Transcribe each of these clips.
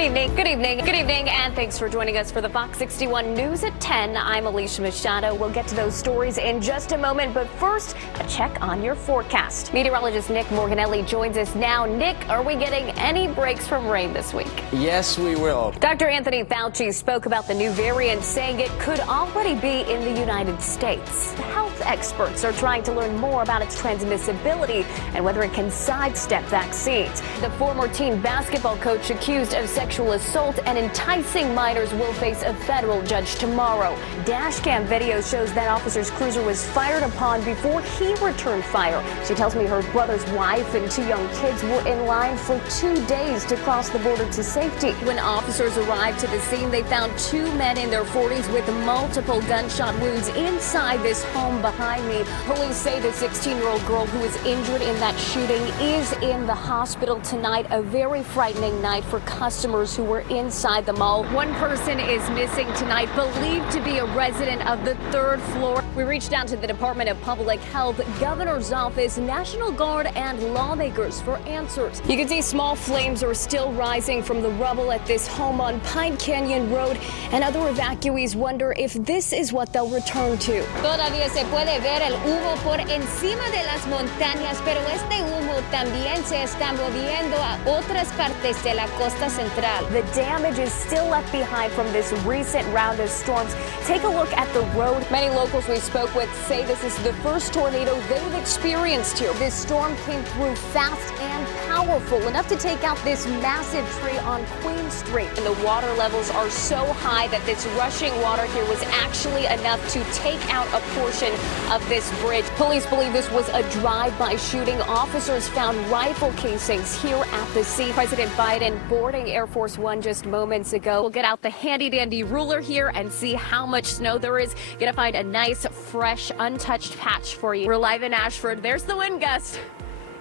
Good evening, and thanks for joining us for the Fox 61 News at 10. I'm Elisha Machado. We'll get to those stories in just a moment, but first, a check on your forecast. Meteorologist Nick Morganelli joins us now. Nick, are we getting any breaks from rain this week? Yes, we will. Dr. Anthony Fauci spoke about the new variant, saying it could already be in the United States. Health experts are trying to learn more about its transmissibility and whether it can sidestep vaccines. The former teen basketball coach accused of sexual assault and enticing minors will face a federal judge tomorrow. Dashcam video shows that officer's cruiser was fired upon before he returned fire. She tells me her brother's wife and 2 young kids were in line for 2 days to cross the border to safety. When officers arrived to the scene, they found 2 men in their 40s with multiple gunshot wounds inside this home behind me. Police say the 16-year-old girl who was injured in that shooting is in the hospital tonight. A very frightening night for customers who were inside the mall. One person is missing tonight, believed to be a resident of the 3rd floor. We reached out to the Department of Public Health, Governor's Office, National Guard, and lawmakers for answers. You can see small flames are still rising from the rubble at this home on Pine Canyon Road, and other evacuees wonder if this is what they'll return to. Todavía se puede ver el humo por encima de las montañas, pero este humo también se está moviendo a otras partes de la costa central. The damage is still left behind from this recent round of storms. Take a look at the road. Many locals we spoke with say this is the first tornado they've experienced here. This storm came through fast and powerful, enough to take out this massive tree on Queen Street. And the water levels are so high that this rushing water here was actually enough to take out a portion of this bridge. Police believe this was a drive-by shooting. Officers found rifle casings here at the scene. President Biden boarding Air Force One just moments ago. We'll get out the handy-dandy ruler here and see how much snow there is. Gonna find a nice, fresh, untouched patch for you. We're live in Ashford. There's the wind gust.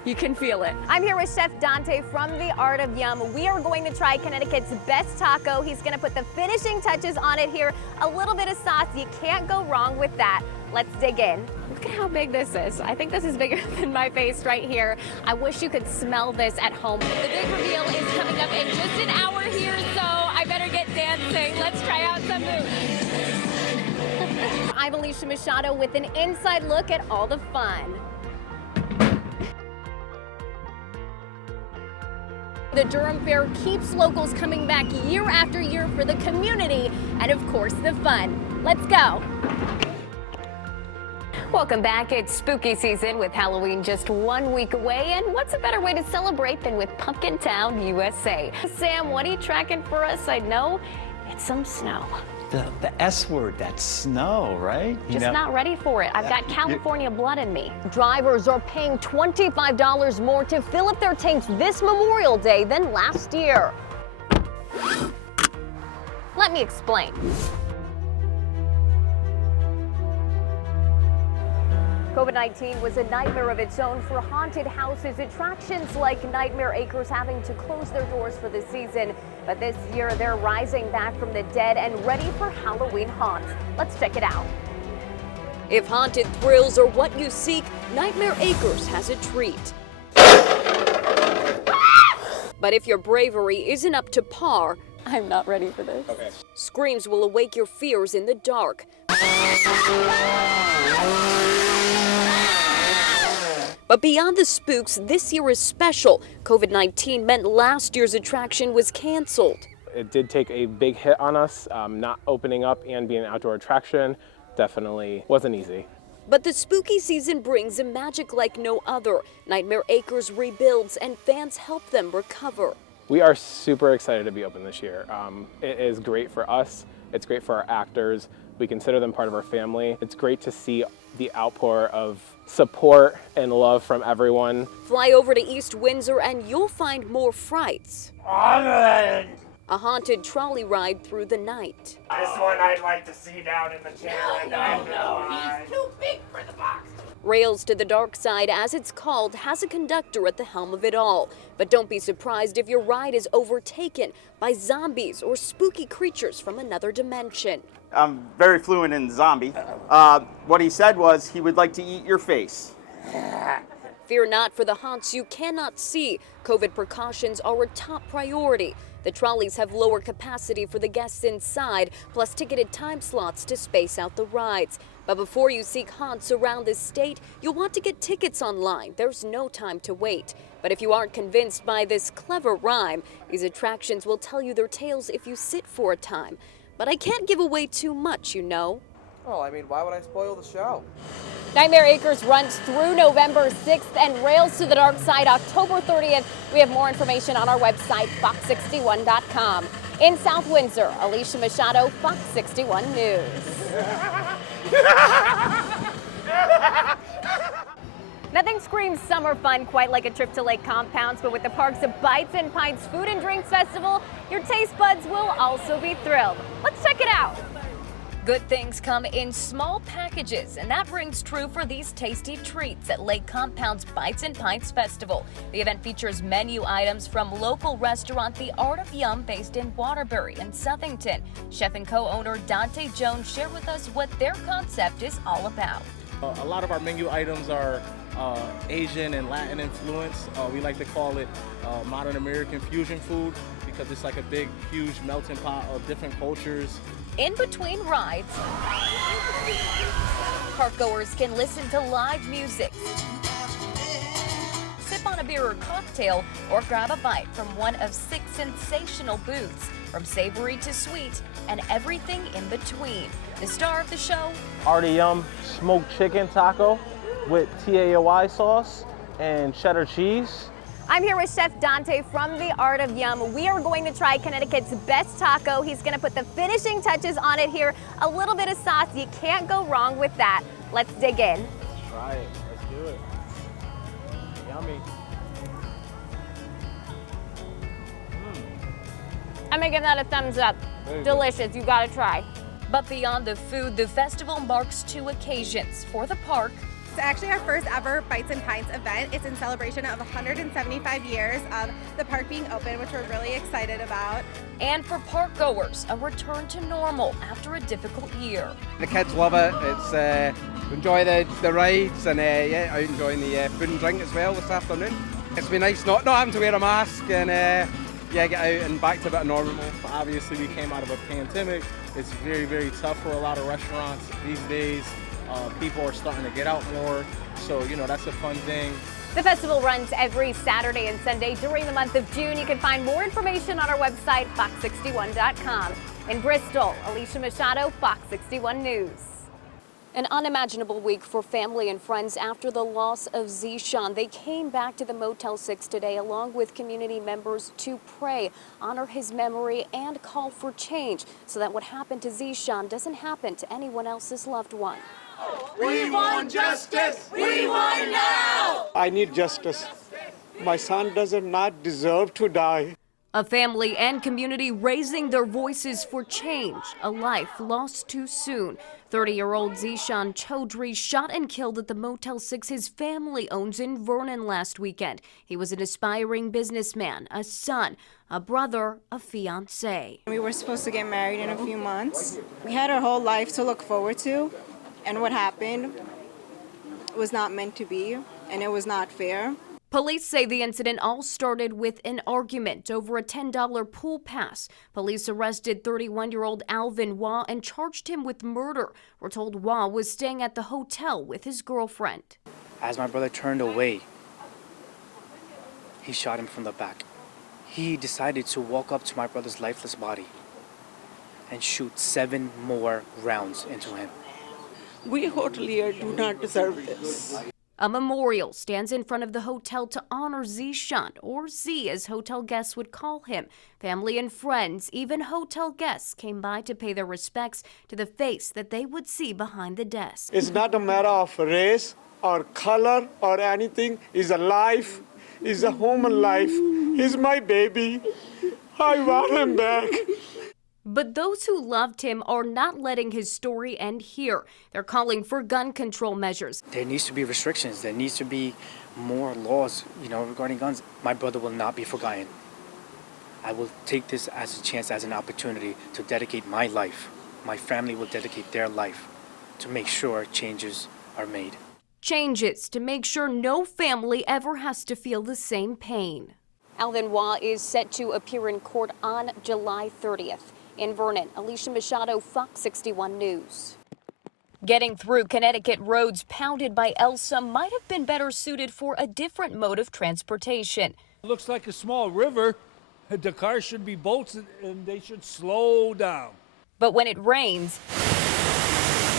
You can feel it. I'm here with Chef Dante from The Art of Yum. We are going to try Connecticut's best taco. He's going to put the finishing touches on it here. A little bit of sauce. You can't go wrong with that. Let's dig in. Look at how big this is. I think this is bigger than my face right here. I wish you could smell this at home. The big reveal is coming up in just an hour here, so I better get dancing. Let's try out some moves. I'm Elisha Machado with an inside look at all the fun. The Durham Fair keeps locals coming back year after year for the community and, of course, the fun. Let's go. Welcome back. It's spooky season with Halloween just 1 week away. And what's a better way to celebrate than with Pumpkin Town, USA? Sam, what are you tracking for us? I know it's some snow. The S word, that's snow, right? Just not ready for it. I've got California blood in me. Drivers are paying $25 more to fill up their tanks this Memorial Day than last year. Let me explain. COVID-19 was a nightmare of its own for haunted houses. Attractions like Nightmare Acres having to close their doors for the season. But this year, they're rising back from the dead and ready for Halloween haunts. Let's check it out. If haunted thrills are what you seek, Nightmare Acres has a treat. But if your bravery isn't up to par, I'm not ready for this. Okay. Screams will awake your fears in the dark. But beyond the spooks, this year is special. COVID-19 meant last year's attraction was canceled. It did take a big hit on us. Not opening up and being an outdoor attraction definitely wasn't easy. But the spooky season brings a magic like no other. Nightmare Acres rebuilds and fans help them recover. We are super excited to be open this year. It is great for us. It's great for our actors. We consider them part of our family. It's great to see the outpour of support and love from everyone. Fly over to East Windsor and you'll find more frights. A haunted trolley ride through the night. This one I'd like to see down in the chair. No, he's too big for the box. Rails to the Dark Side, as it's called, has a conductor at the helm of it all. But don't be surprised if your ride is overtaken by zombies or spooky creatures from another dimension. I'm very fluent in zombie. What he said was he would like to eat your face. Fear not for the haunts you cannot see. COVID precautions are a top priority. The trolleys have lower capacity for the guests inside, plus ticketed time slots to space out the rides. But before you seek haunts around the state, you'll want to get tickets online. There's no time to wait. But if you aren't convinced by this clever rhyme, these attractions will tell you their tales if you sit for a time. But I can't give away too much, you know. Well, I mean, why would I spoil the show? Nightmare Acres runs through November 6th and Rails to the Dark Side October 30th. We have more information on our website, fox61.com. In South Windsor, Elisha Machado, Fox 61 News. Nothing screams summer fun quite like a trip to Lake Compounce, but with the park's Bites and Pints Food and Drinks Festival, your taste buds will also be thrilled. Let's check it out. Good things come in small packages, and that rings true for these tasty treats at Lake Compound's Bites and Pints Festival. The event features menu items from local restaurant The Art of Yum based in Waterbury and Southington. Chef and co-owner Dante Jones shared with us what their concept is all about. A lot of our menu items are Asian and Latin influence. We like to call it modern American fusion food because it's like a big, huge melting pot of different cultures. In between rides, parkgoers can listen to live music, sip on a beer or cocktail, or grab a bite from one of 6 sensational booths, from savory to sweet and everything in between. The star of the show, Art of Yum smoked chicken taco with TAOI sauce and cheddar cheese. I'm here with Chef Dante from The Art of Yum. We are going to try Connecticut's best taco. He's going to put the finishing touches on it here. A little bit of sauce. You can't go wrong with that. Let's dig in. Try it. Let's do it. Yummy. I'm going to give that a thumbs up. Delicious. You got to try. But beyond the food, the festival marks 2 occasions for the park. It's actually our first ever Bites and Pints event. It's in celebration of 175 years of the park being open, which we're really excited about. And for park goers, a return to normal after a difficult year. The kids love it. It's enjoy the rides and yeah, out enjoying the food and drink as well this afternoon. It's been nice not having to wear a mask and yeah, get out and back to a bit of normal. Obviously, we came out of a pandemic. It's very, very tough for a lot of restaurants these days. People are starting to get out more, so you know that's a fun thing. The festival runs every Saturday and Sunday during the month of June. You can find more information on our website, fox61.com. In Bristol, Elisha Machado, Fox 61 News. An unimaginable week for family and friends after the loss of Zishan. They came back to the Motel 6 today along with community members to pray, honor his memory, and call for change so that what happened to Zishan doesn't happen to anyone else's loved one. We want justice! We want it now! I need justice. My son does not deserve to die. A family and community raising their voices for change, a life lost too soon. 30-year-old Zishan Chaudhry shot and killed at the Motel 6 his family owns in Vernon last weekend. He was an aspiring businessman, a son, a brother, a fiancé. We were supposed to get married in a few months. We had our whole life to look forward to, and what happened was not meant to be, and it was not fair. Police say the incident all started with an argument over a $10 pool pass. Police arrested 31-year-old Alvin Waugh and charged him with murder. We're told Waugh was staying at the hotel with his girlfriend. As my brother turned away, he shot him from the back. He decided to walk up to my brother's lifeless body and shoot 7 more rounds into him. We hotelier do not deserve this. A memorial stands in front of the hotel to honor Zishan, or Z as hotel guests would call him. Family and friends, even hotel guests, came by to pay their respects to the face that they would see behind the desk. It's not a matter of race or color or anything. It's a life. It's a human life. He's my baby. I want him back. But those who loved him are not letting his story end here. They're calling for gun control measures. There needs to be restrictions. There needs to be more laws, regarding guns. My brother will not be forgotten. I will take this as a chance, as an opportunity to dedicate my life. My family will dedicate their life to make sure changes are made. Changes to make sure no family ever has to feel the same pain. Alvin Waugh is set to appear in court on July 30th. In Vernon, Elisha Machado, Fox 61 News. Getting through Connecticut roads pounded by Elsa might have been better suited for a different mode of transportation. It looks like a small river. The cars should be boats and they should slow down. But when it rains,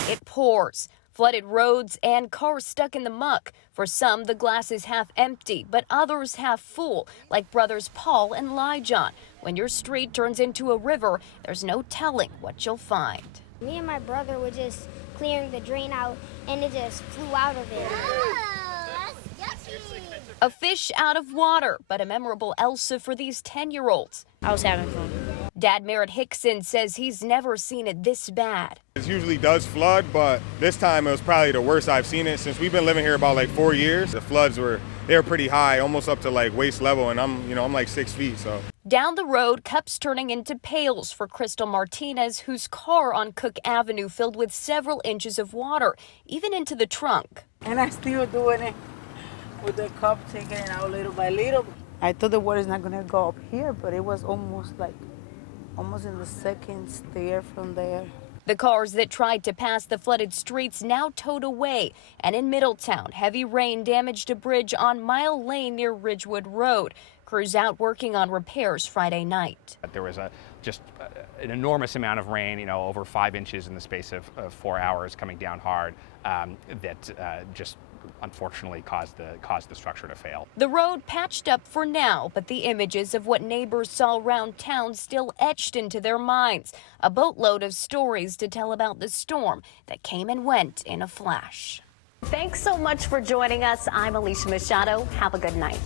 it pours. Flooded roads and cars stuck in the muck. For some, the glass is half empty, but others half full, like brothers Paul and Lijon. When your street turns into a river, there's no telling what you'll find. Me and my brother were just clearing the drain out, and it just flew out of it. A fish out of water, but a memorable Elsa for these 10-year-olds. I was having fun. Dad Merritt Hickson says he's never seen it this bad. It usually does flood, but this time it was probably the worst I've seen it since we've been living here about like 4 years. The floods were pretty high, almost up to like waist level, and I'm like 6 feet, so. Down the road, cups turning into pails for Crystal Martinez, whose car on Cook Avenue filled with several inches of water, even into the trunk. And I'm still doing it with the cup, taking it out little by little. I thought the water's not gonna go up here, but it was almost in the second stair from there. The cars that tried to pass the flooded streets now towed away. And in Middletown, heavy rain damaged a bridge on Mile Lane near Ridgewood Road. Crews out working on repairs Friday night. There was just an enormous amount of rain, over 5 inches in the space of 4 hours coming down hard that just unfortunately caused the structure to fail. The road patched up for now, but the images of what neighbors saw around town still etched into their minds. A boatload of stories to tell about the storm that came and went in a flash. Thanks so much for joining us. I'm Elisha Machado. Have a good night.